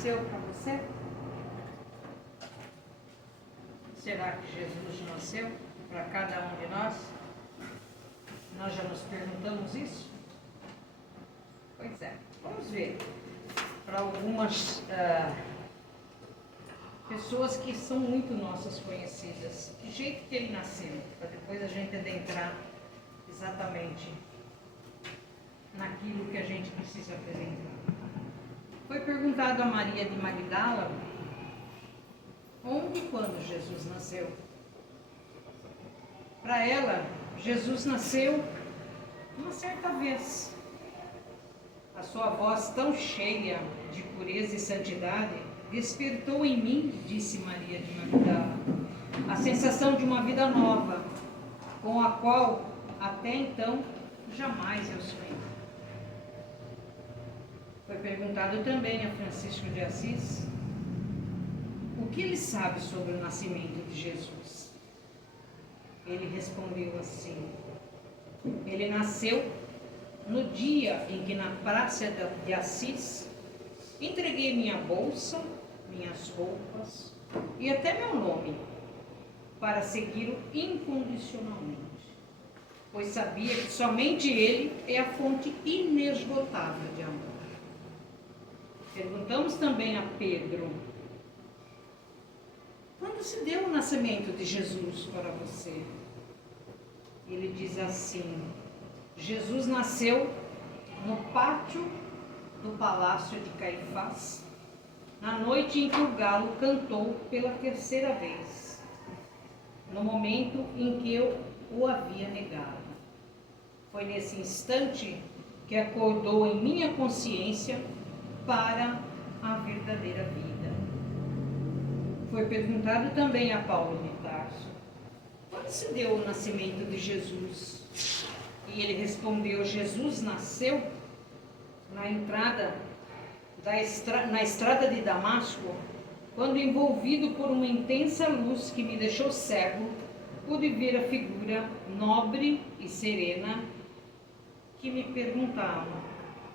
nasceu para você? Será que Jesus nasceu para cada um de nós? Nós já nos perguntamos isso? Pois é, vamos ver. Para algumas pessoas que são muito nossas conhecidas, que jeito que ele nasceu, para depois a gente adentrar exatamente naquilo que a gente precisa apresentar. Foi perguntado a Maria de Magdala onde e quando Jesus nasceu. Para ela, Jesus nasceu uma certa vez. A sua voz tão cheia de pureza e santidade despertou em mim, disse Maria de Magdala, a sensação de uma vida nova, com a qual até então jamais eu sonhei. Foi perguntado também a Francisco de Assis o que ele sabe sobre o nascimento de Jesus. Ele respondeu assim: ele nasceu no dia em que na praça de Assis entreguei minha bolsa, minhas roupas e até meu nome para segui-lo incondicionalmente, pois sabia que somente ele é a fonte inesgotável de amor. Perguntamos também a Pedro: quando se deu o nascimento de Jesus para você? Ele diz assim: Jesus nasceu no pátio do palácio de Caifás, na noite em que o galo cantou pela terceira vez, no momento em que eu o havia negado. Foi nesse instante que acordou em minha consciência para a verdadeira vida. Foi perguntado também a Paulo de Tarso: quando se deu o nascimento de Jesus? E ele respondeu: Jesus nasceu na entrada na estrada de Damasco, quando, envolvido por uma intensa luz que me deixou cego, pude ver a figura nobre e serena que me perguntava: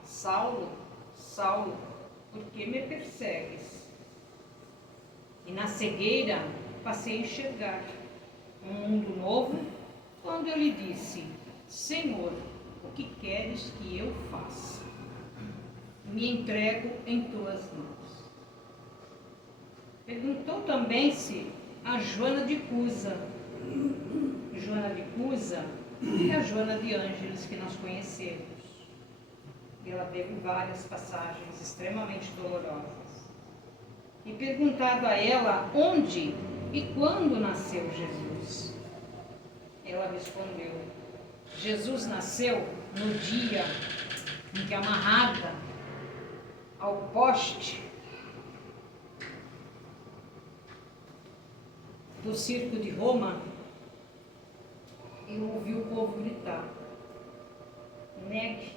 Saulo, Saulo, por que me persegues? E na cegueira passei a enxergar um mundo novo, quando eu lhe disse: Senhor, o que queres que eu faça? Me entrego em tuas mãos. Perguntou também-se a Joana de Cusa. Joana de Cusa é a Joana de Ângeles que nós conhecemos. E ela teve várias passagens extremamente dolorosas. E perguntado a ela onde e quando nasceu Jesus, ela respondeu: Jesus nasceu no dia em que, amarrada ao poste do circo de Roma, eu ouvi o povo gritar: negue,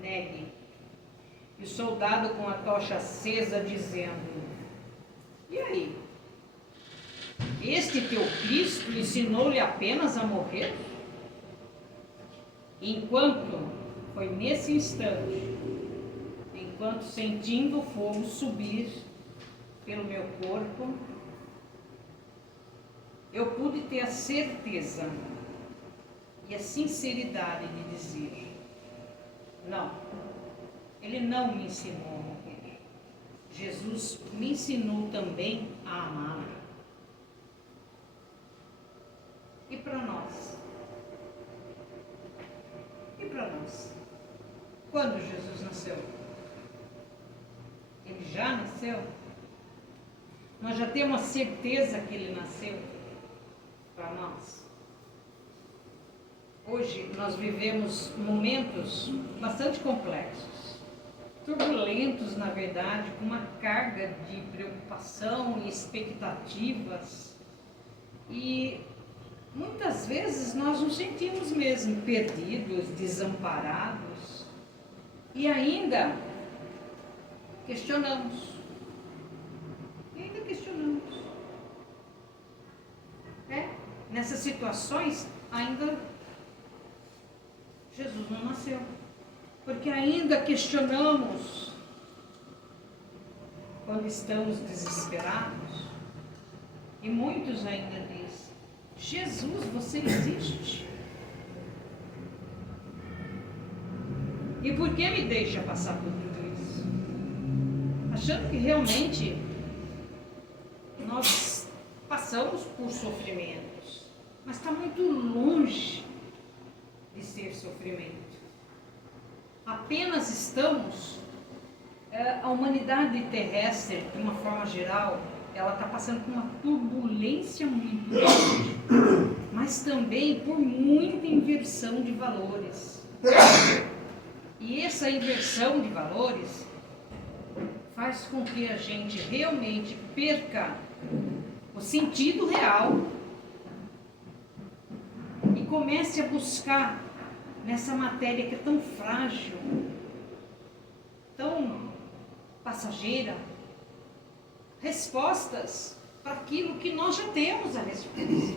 negue. E o soldado com a tocha acesa dizendo: e aí? Este teu Cristo ensinou-lhe apenas a morrer? Enquanto foi nesse instante, enquanto sentindo o fogo subir pelo meu corpo, eu pude ter a certeza e a sinceridade de dizer: não, ele não me ensinou a morrer. Jesus me ensinou também a amar. E para nós? E para nós? Quando Jesus nasceu? Ele já nasceu? Nós já temos a certeza que ele nasceu para nós? Hoje nós vivemos momentos bastante complexos, turbulentos, na verdade, com uma carga de preocupação e expectativas, e muitas vezes nós nos sentimos mesmo perdidos, desamparados, e ainda questionamos. Nessas situações, ainda Jesus não nasceu, porque ainda questionamos quando estamos desesperados, e muitos ainda dizem: Jesus, você existe? E por que me deixa passar por tudo isso? Achando que realmente nós passamos por sofrimentos, mas está muito longe de ser sofrimento. Apenas estamos, a humanidade terrestre, de uma forma geral, ela está passando por uma turbulência muito grande, mas também por muita inversão de valores. E essa inversão de valores faz com que a gente realmente perca o sentido real e comece a buscar nessa matéria que é tão frágil, tão passageira, respostas para aquilo que nós já temos a resposta.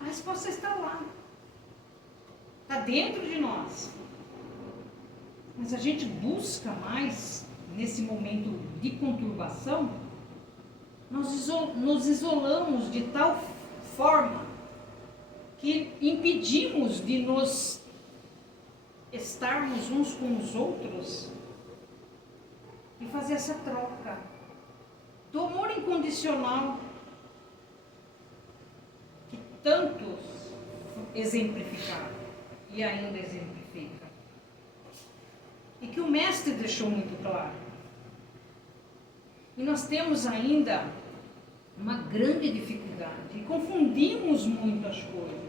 A resposta está lá, está dentro de nós. Mas a gente busca mais, nesse momento de conturbação, nós nos isolamos de tal forma que impedimos de nos estarmos uns com os outros e fazer essa troca do amor incondicional que tantos exemplificaram e ainda exemplifica. E que o Mestre deixou muito claro. E nós temos ainda uma grande dificuldade e confundimos muito as coisas.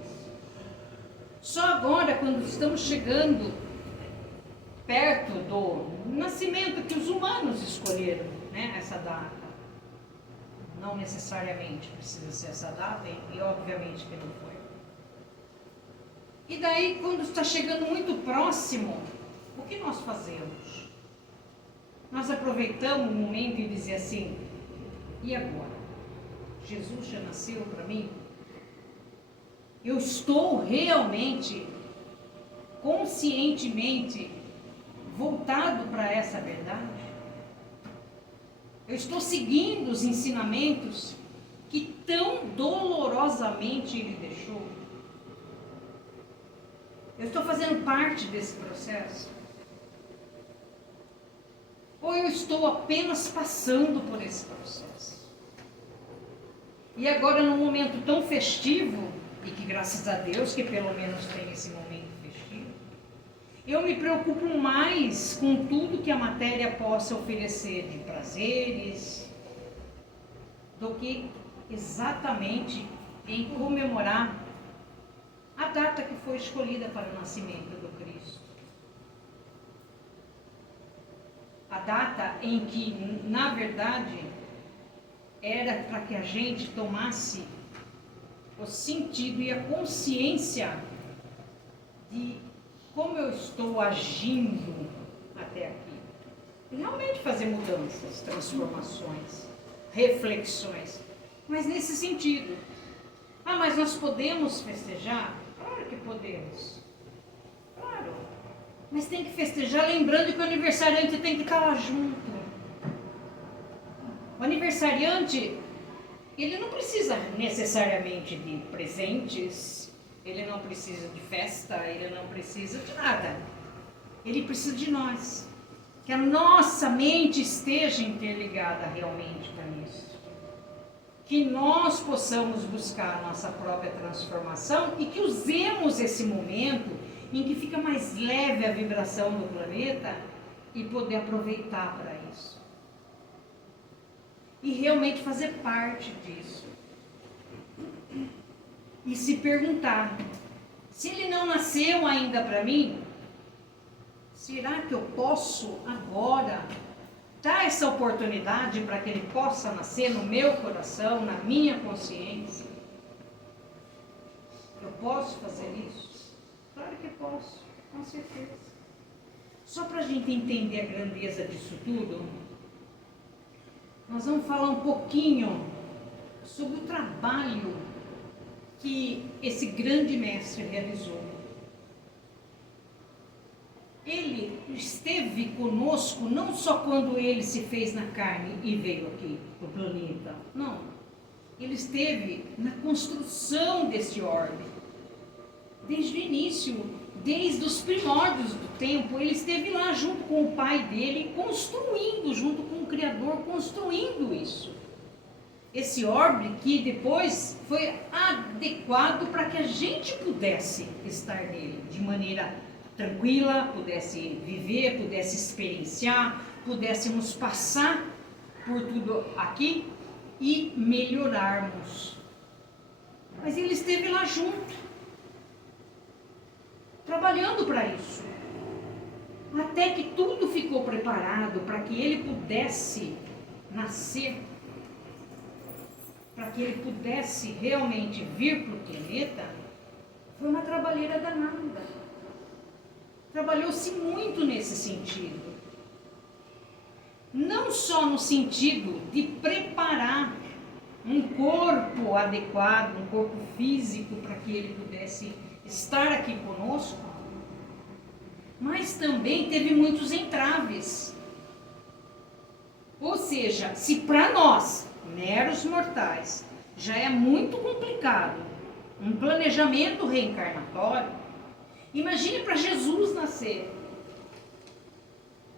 Só agora, quando estamos chegando perto do nascimento que os humanos escolheram, né, essa data, não necessariamente precisa ser essa data, e obviamente que não foi. E daí, quando está chegando muito próximo, o que nós fazemos? Nós aproveitamos o momento e dizer assim: e agora? Jesus já nasceu para mim? Eu estou realmente, conscientemente, voltado para essa verdade? Eu estou seguindo os ensinamentos que tão dolorosamente Ele deixou? Eu estou fazendo parte desse processo? Ou eu estou apenas passando por esse processo? E agora, num momento tão festivo, e que graças a Deus que pelo menos tem esse momento festivo, eu me preocupo mais com tudo que a matéria possa oferecer de prazeres, do que exatamente em comemorar a data que foi escolhida para o nascimento do Cristo. A data em que, na verdade, era para que a gente tomasse o sentido e a consciência de como eu estou agindo até aqui. E realmente fazer mudanças, transformações, reflexões. Mas nesse sentido. Ah, mas nós podemos festejar? Claro que podemos. Claro. Mas tem que festejar lembrando que o aniversariante tem que estar lá junto. O aniversariante, ele não precisa necessariamente de presentes, ele não precisa de festa, ele não precisa de nada. Ele precisa de nós. Que a nossa mente esteja interligada realmente com isso. Que nós possamos buscar a nossa própria transformação e que usemos esse momento em que fica mais leve a vibração do planeta e poder aproveitar para isso. E realmente fazer parte disso. E se perguntar, se ele não nasceu ainda para mim, será que eu posso agora dar essa oportunidade para que ele possa nascer no meu coração, na minha consciência? Eu posso fazer isso? Claro que posso, com certeza. Só para a gente entender a grandeza disso tudo, nós vamos falar um pouquinho sobre o trabalho que esse grande mestre realizou. Ele esteve conosco não só quando ele se fez na carne e veio aqui para o planeta. Não. Ele esteve na construção desse orbe. Desde o início, desde os primórdios do tempo, ele esteve lá junto com o pai dele, construindo, junto com o Criador, construindo isso. Esse orbe que depois foi adequado para que a gente pudesse estar nele de maneira tranquila, pudesse viver, pudesse experienciar, pudéssemos passar por tudo aqui e melhorarmos. Mas ele esteve lá junto, trabalhando para isso, até que tudo ficou preparado para que ele pudesse nascer, para que ele pudesse realmente vir para o planeta. Foi uma trabalheira danada. Trabalhou-se muito nesse sentido. Não só no sentido de preparar um corpo adequado, um corpo físico para que ele pudesse estar aqui conosco, mas também teve muitos entraves. Ou seja, se para nós, meros mortais, já é muito complicado um planejamento reencarnatório, imagine para Jesus nascer.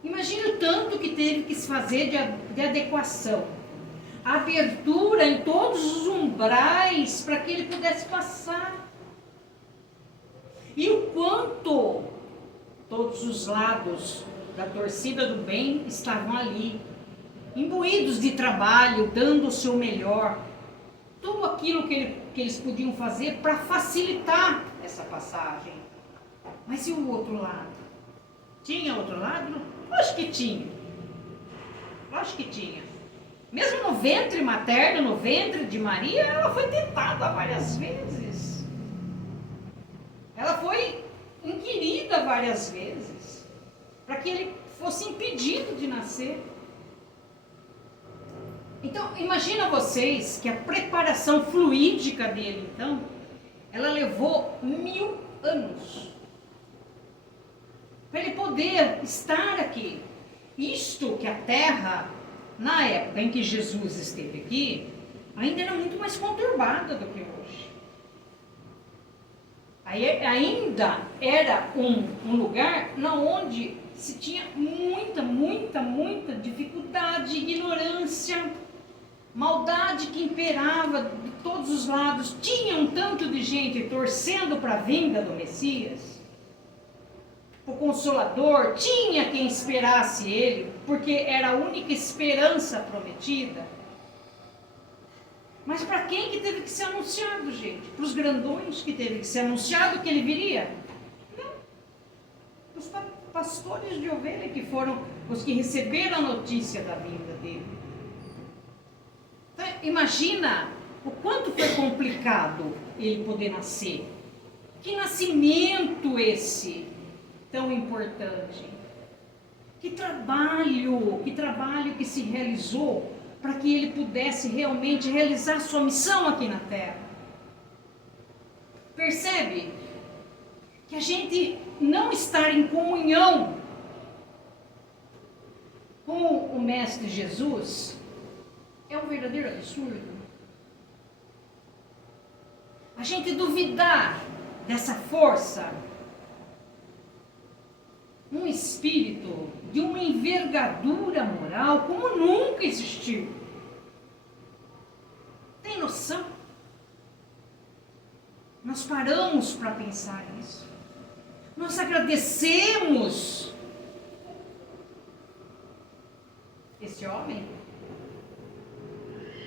Imagine o tanto que teve que se fazer de adequação. Abertura em todos os umbrais para que ele pudesse passar. E o quanto todos os lados da torcida do bem estavam ali, imbuídos de trabalho, dando o seu melhor. Tudo aquilo que eles podiam fazer para facilitar essa passagem. Mas e o outro lado? Tinha outro lado? Acho que tinha. Acho que tinha. Mesmo no ventre materno, no ventre de Maria, ela foi tentada várias vezes. Ela foi inquirida várias vezes, para que ele fosse impedido de nascer. Então, imagina vocês que a preparação fluídica dele, então, ela levou 1000 anos. Para ele poder estar aqui. Isto que a Terra, na época em que Jesus esteve aqui, ainda era muito mais conturbada do que hoje. Ainda era um lugar onde se tinha muita dificuldade, ignorância, maldade que imperava de todos os lados. Tinha um tanto de gente torcendo para a vinda do Messias. O Consolador, tinha quem esperasse ele, porque era a única esperança prometida. Mas para quem que teve que ser anunciado, gente? Para os grandões que teve que ser anunciado que ele viria? Não. Os pastores de ovelha que foram os que receberam a notícia da vinda dele. Então, imagina o quanto foi complicado ele poder nascer. Que nascimento esse tão importante. Que trabalho que se realizou para que ele pudesse realmente realizar sua missão aqui na Terra. Percebe que a gente não estar em comunhão com o Mestre Jesus é um verdadeiro absurdo. A gente duvidar dessa força, um espírito de uma envergadura moral como nunca existiu. Tem noção? Nós paramos para pensar nisso. Nós agradecemos esse homem.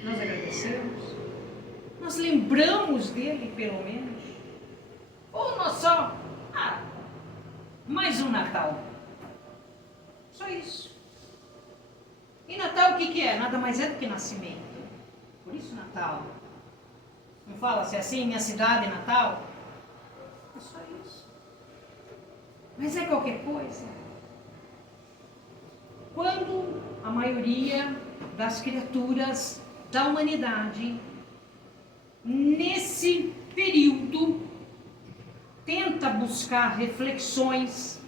Nós agradecemos. Nós lembramos dele, pelo menos. Ou nós só... mais um Natal. Só isso. E Natal o que é? Nada mais é do que nascimento. Por isso Natal. Não fala-se assim, minha cidade é Natal? É só isso. Mas é qualquer coisa. Quando a maioria das criaturas da humanidade, nesse período, tenta buscar reflexões,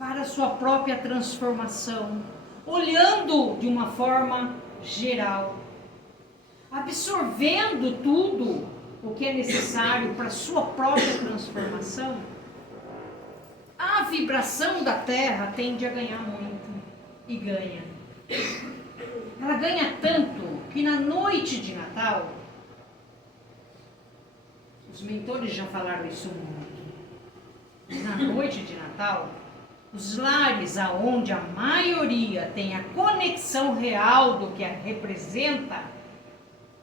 para a sua própria transformação, olhando de uma forma geral, absorvendo tudo o que é necessário para a sua própria transformação. A vibração da Terra tende a ganhar muito, e ganha. Ela ganha tanto que na noite de Natal, os mentores já falaram isso muito, na noite de Natal, os lares aonde a maioria tem a conexão real do que representa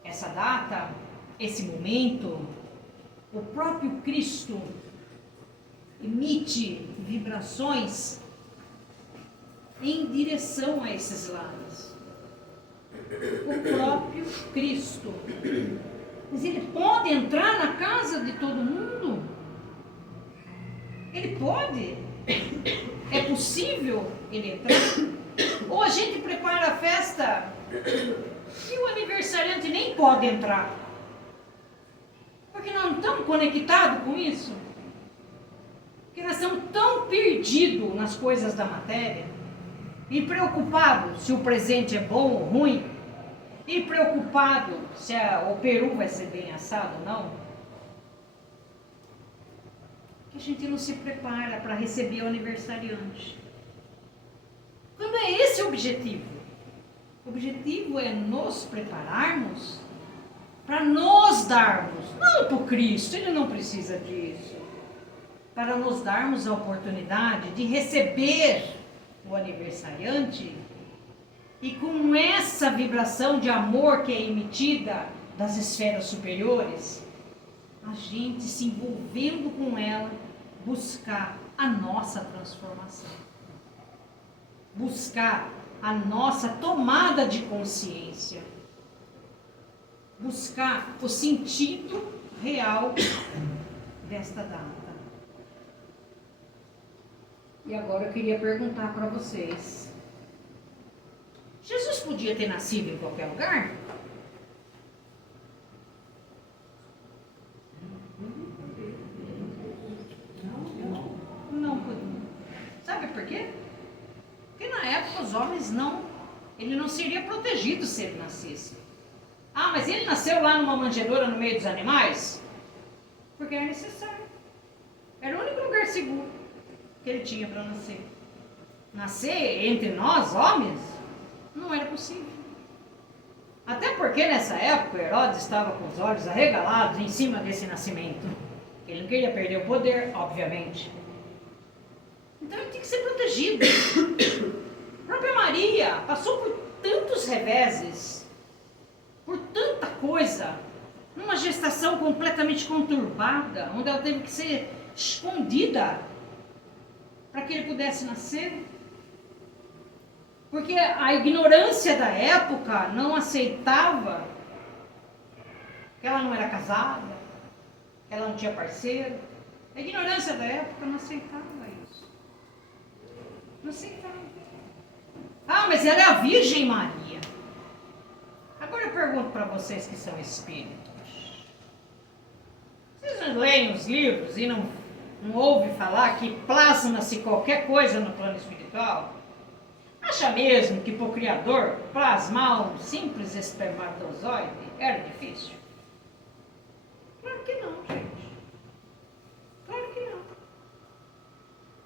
essa data, esse momento, o próprio Cristo emite vibrações em direção a esses lares. O próprio Cristo. Mas ele pode entrar na casa de todo mundo? Ele pode? É possível ele entrar? Ou a gente prepara a festa e o aniversariante nem pode entrar? Porque nós não estamos conectados com isso? Porque nós estamos tão perdidos nas coisas da matéria e preocupados se o presente é bom ou ruim, e preocupado se o peru vai ser bem assado ou não, que a gente não se prepara para receber o aniversariante. Quando é esse o objetivo? O objetivo é nos prepararmos para nos darmos, não para o Cristo, ele não precisa disso, para nos darmos a oportunidade de receber o aniversariante. E com essa vibração de amor que é emitida das esferas superiores, a gente se envolvendo com ela, buscar a nossa transformação, buscar a nossa tomada de consciência, buscar o sentido real desta data. E agora eu queria perguntar para vocês: Jesus podia ter nascido em qualquer lugar? Não podia. Sabe por quê? Porque na época os homens ele não seria protegido se ele nascesse. Ah, mas ele nasceu lá numa manjedoura no meio dos animais? Porque era necessário. Era o único lugar seguro que ele tinha para nascer. Nascer entre nós, homens, não era possível. Até porque nessa época Herodes estava com os olhos arregalados em cima desse nascimento. Ele não queria perder o poder, obviamente. Então ele tinha que ser protegido. A própria Maria passou por tantos reveses, por tanta coisa, numa gestação completamente conturbada, onde ela teve que ser escondida para que ele pudesse nascer. Porque a ignorância da época não aceitava que ela não era casada, que ela não tinha parceiro. A ignorância da época não aceitava isso. Não aceitava. Ah, mas ela é a Virgem Maria. Agora eu pergunto para vocês que são espíritos. Vocês não leem os livros e não ouvem falar que plasma-se qualquer coisa no plano espiritual? Acha mesmo que para o Criador plasmar um simples espermatozoide era difícil? Claro que não, gente. Claro que não.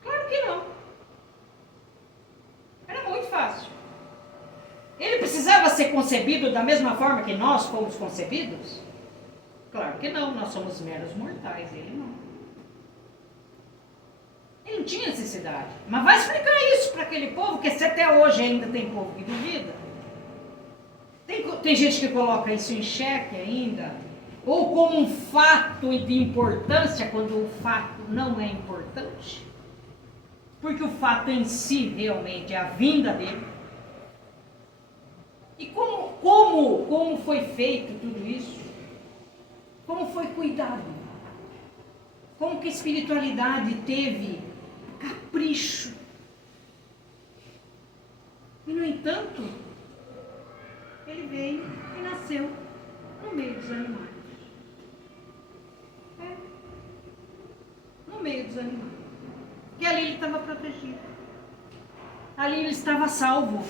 Claro que não. Era muito fácil. Ele precisava ser concebido da mesma forma que nós fomos concebidos? Claro que não, nós somos meros mortais, ele não. Ele não tinha necessidade. Mas vai explicar isso para aquele povo, que se até hoje ainda tem povo que duvida. Tem gente que coloca isso em xeque ainda, ou como um fato de importância, quando o fato não é importante. Porque o fato em si realmente é a vinda dele. E como foi feito tudo isso? Como foi cuidado? Como que a espiritualidade teve capricho? E no entanto, ele veio e nasceu no meio dos animais. No meio dos animais. E ali ele estava protegido. ali ele estava salvo.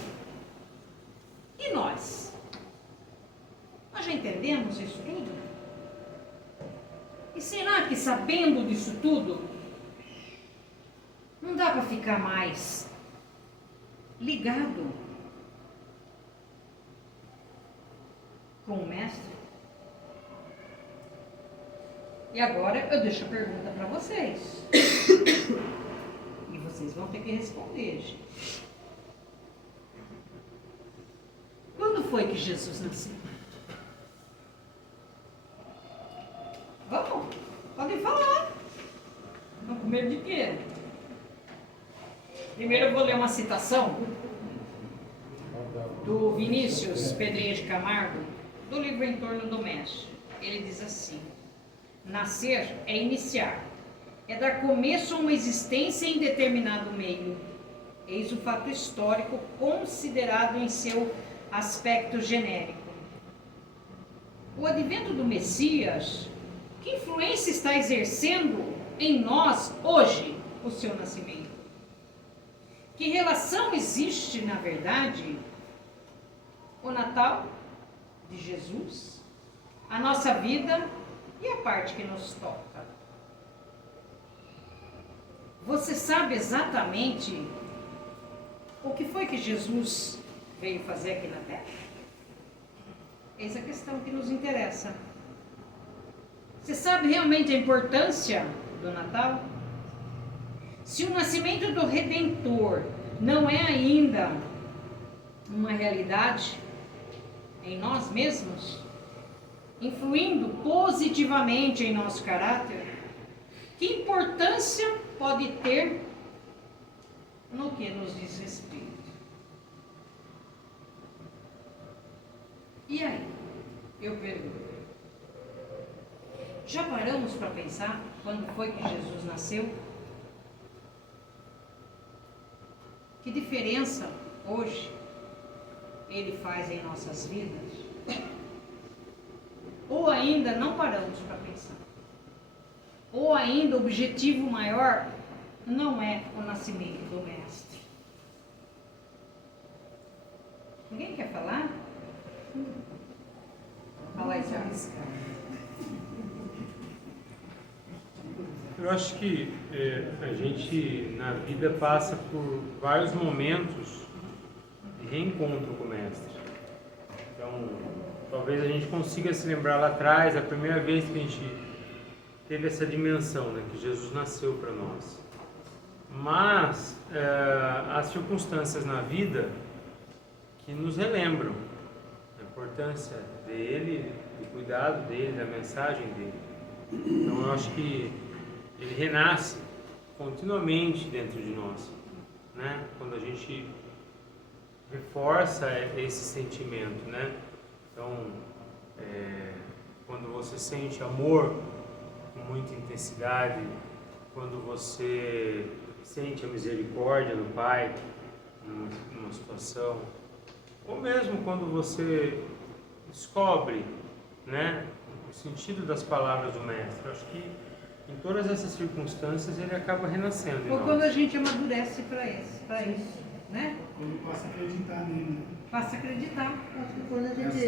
E nós? Nós já entendemos isso tudo? E será que sabendo disso tudo, não dá para ficar mais ligado com o Mestre? E agora eu deixo a pergunta para vocês. E vocês vão ter que responder, gente. Quando foi que Jesus nasceu? Vamos, podem falar. Estão com medo de quê? Primeiro eu vou ler uma citação do Vinícius Pedrinha de Camargo, do livro Em Torno do Mestre. Ele diz assim: nascer é iniciar, é dar começo a uma existência em determinado meio. Eis o fato histórico considerado em seu aspecto genérico. O advento do Messias, que influência está exercendo em nós hoje o seu nascimento? Que relação existe, na verdade, o Natal de Jesus, a nossa vida e a parte que nos toca? Você sabe exatamente o que foi que Jesus veio fazer aqui na Terra? Essa é a questão que nos interessa. Você sabe realmente a importância do Natal? Se o nascimento do Redentor não é ainda uma realidade em nós mesmos, influindo positivamente em nosso caráter, que importância pode ter no que nos diz respeito? E aí, eu pergunto, já paramos para pensar quando foi que Jesus nasceu? Que diferença hoje ele faz em nossas vidas? Ou ainda não paramos para pensar? Ou ainda o objetivo maior não é o nascimento do Mestre? Ninguém quer falar? Fala aí, Charles. Eu acho que a gente na vida passa por vários momentos de reencontro com o Mestre. Então, talvez a gente consiga se lembrar lá atrás, a primeira vez que a gente teve essa dimensão, né, que Jesus nasceu para nós. Mas há circunstâncias na vida que nos relembram a importância dele, do cuidado dele, da mensagem dele. Então, eu acho que ele renasce continuamente dentro de nós, né? Quando a gente reforça esse sentimento, né? Então, quando você sente amor com muita intensidade, quando você sente a misericórdia do Pai numa situação, ou mesmo quando você descobre, né, o sentido das palavras do Mestre. Eu acho que em todas essas circunstâncias ele acaba renascendo. Ou quando a gente amadurece para isso, né? Quando passa a acreditar nele. Passa a acreditar. Acho que quando a gente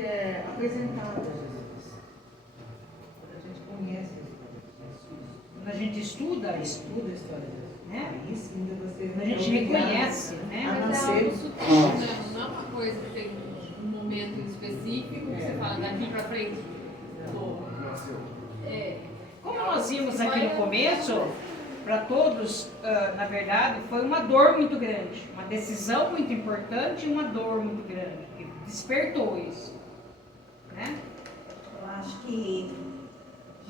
é apresentado a Jesus, quando a gente conhece a história de Jesus, Quando a gente estuda a história de Jesus, né? aí sim você A gente reconhece, né? a Mas é nascer. algo sutil, não é uma coisa que tem um momento específico que você fala daqui pra frente. Como nós vimos aqui no começo, para todos, na verdade, foi uma dor muito grande, uma decisão muito importante e uma dor muito grande, que despertou isso, né? Eu acho que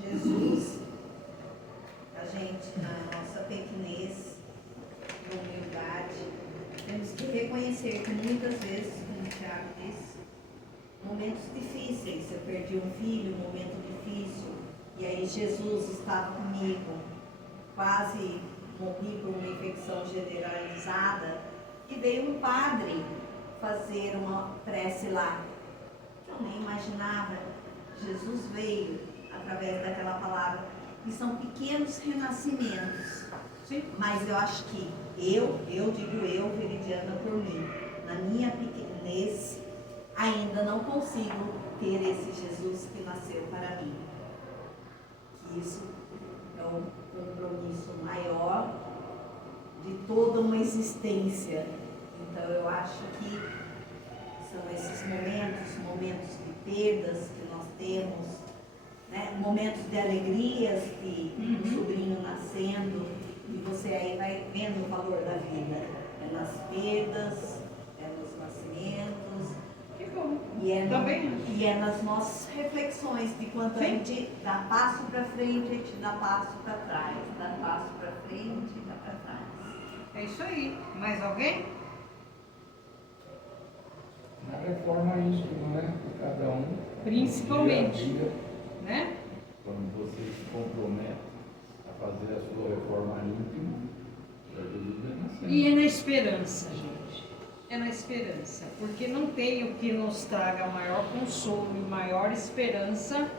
Jesus, a gente, na nossa pequenez e humildade, temos que reconhecer que muitas vezes, como o Tiago disse, momentos difíceis. Eu perdi um filho, um momento difícil, e aí Jesus estava comigo, quase morri por uma infecção generalizada, e veio um padre fazer uma prece lá, que eu nem imaginava. Jesus veio através daquela palavra, que são pequenos renascimentos. Sim. Mas eu acho que eu digo eu, Veridiana, por mim, na minha pequenez, ainda não consigo ter esse Jesus que nasceu para mim. Isso é um compromisso maior de toda uma existência. Então eu acho que são esses momentos de perdas que nós temos, né? Momentos de alegrias, de um sobrinho nascendo, e você aí vai vendo o valor da vida. É nas perdas, é nos nascimentos, Que bom. e e é nas nossas reflexões de quanto a Sim. gente dá passo para frente, a gente dá passo para trás, dá passo para frente e dá para trás. É isso aí. Mais alguém? Na reforma é isso, não é? Cada um. Principalmente. Dia a dia, Né? quando você se compromete a fazer a sua reforma íntima, para Jesus vai nascendo. E é na esperança, gente. É na esperança. Porque não tem o que nos traga maior consolo e maior esperança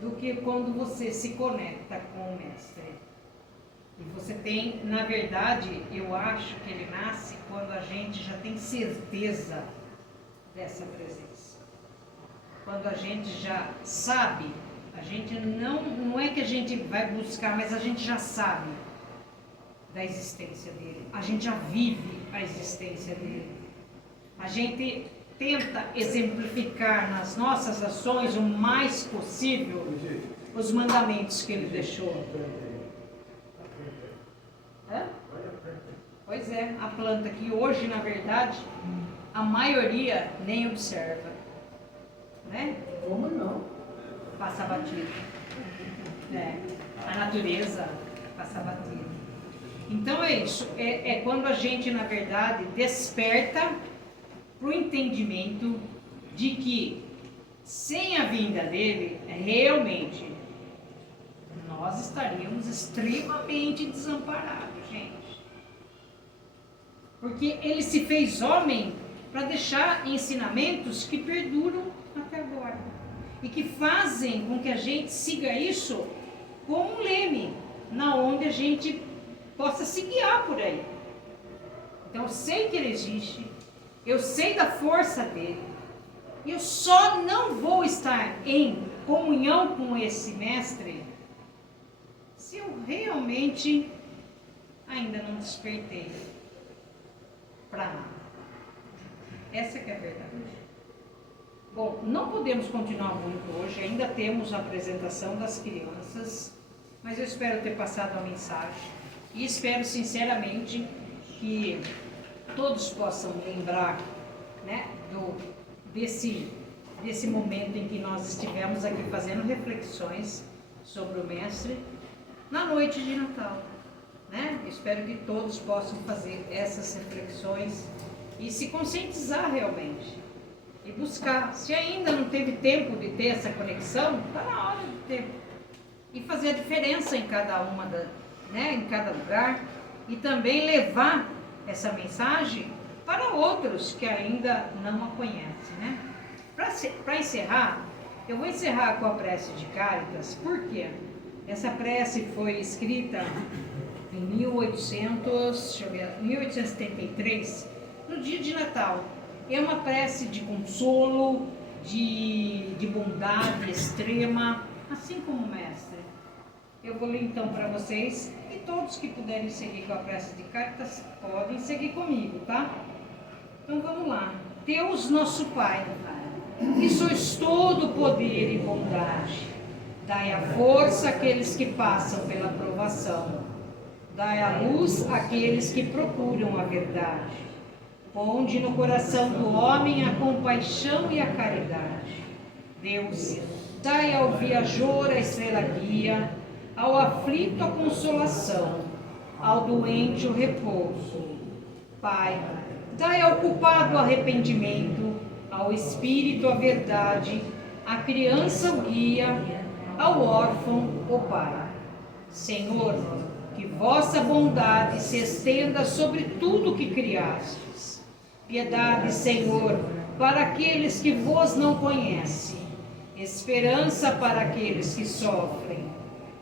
do que quando você se conecta com o Mestre. E você tem, na verdade, eu acho que ele nasce quando a gente já tem certeza dessa presença. Quando a gente já sabe, a gente não é que a gente vai buscar, mas a gente já sabe da existência dele. A gente já vive a existência dele. A gente tenta exemplificar nas nossas ações o mais possível os mandamentos que ele deixou. Hã? Pois é, a planta que hoje, na verdade, a maioria nem observa, né? Como não? Passa batido. É, a natureza passa batido. Então é isso, é quando a gente, na verdade, desperta para o entendimento de que sem a vinda dele, realmente, nós estaríamos extremamente desamparados, gente. Porque ele se fez homem para deixar ensinamentos que perduram até agora. E que fazem com que a gente siga isso como um leme, na onde a gente possa se guiar por aí. Então eu sei que ele existe, eu sei da força dele, e eu só não vou estar em comunhão com esse mestre se eu realmente ainda não despertei para nada. Essa que é a verdade. Bom, não podemos continuar muito hoje, ainda temos a apresentação das crianças, mas eu espero ter passado a mensagem e espero sinceramente que todos possam lembrar, né, desse momento em que nós estivemos aqui fazendo reflexões sobre o Mestre na noite de Natal, né? Espero que todos possam fazer essas reflexões e se conscientizar realmente e buscar. Se ainda não teve tempo de ter essa conexão, está na hora de ter e fazer a diferença em cada uma em cada lugar, e também levar essa mensagem para outros que ainda não a conhecem, né? Para encerrar, eu vou encerrar com a prece de Cáritas, porque essa prece foi escrita em 1873, no dia de Natal. É uma prece de consolo, de bondade extrema, assim como o Mestre. Eu vou ler então para vocês, e todos que puderem seguir com a prece de Cáritas, podem seguir comigo, tá? Então vamos lá. Deus nosso Pai, que sois todo poder e bondade, dai a força àqueles que passam pela provação, dai a luz àqueles que procuram a verdade, ponde no coração do homem a compaixão e a caridade. Deus, dai ao viajor a estrela guia, ao aflito a consolação, ao doente o repouso. Pai, dai ao culpado o arrependimento, ao espírito a verdade, à criança o guia, ao órfão o Pai. Senhor, que vossa bondade se estenda sobre tudo que criastes. Piedade, Senhor, para aqueles que vos não conhecem, esperança para aqueles que sofrem.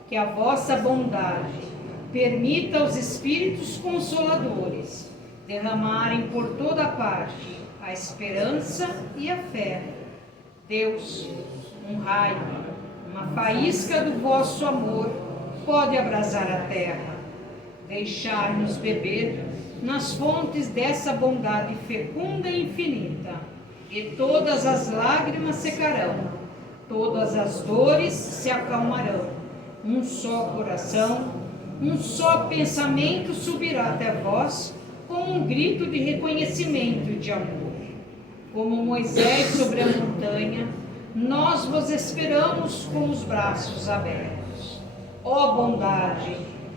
Que a vossa bondade permita aos Espíritos Consoladores derramarem por toda parte a esperança e a fé. Deus, um raio, uma faísca do vosso amor pode abrasar a terra. Deixai-nos beber nas fontes dessa bondade fecunda e infinita, e todas as lágrimas secarão, todas as dores se acalmarão. Um só coração, um só pensamento subirá até vós com um grito de reconhecimento e de amor. Como Moisés sobre a montanha, nós vos esperamos com os braços abertos. Ó bondade,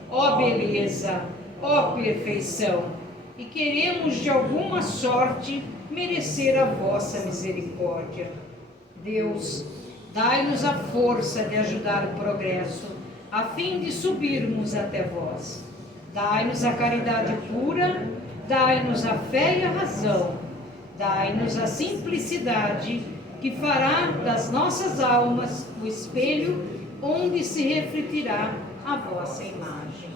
ó beleza, ó perfeição, e queremos de alguma sorte merecer a vossa misericórdia. Deus, dai-nos a força de ajudar o progresso, a fim de subirmos até vós. Dai-nos a caridade pura, dai-nos a fé e a razão, dai-nos a simplicidade que fará das nossas almas o espelho onde se refletirá a vossa imagem.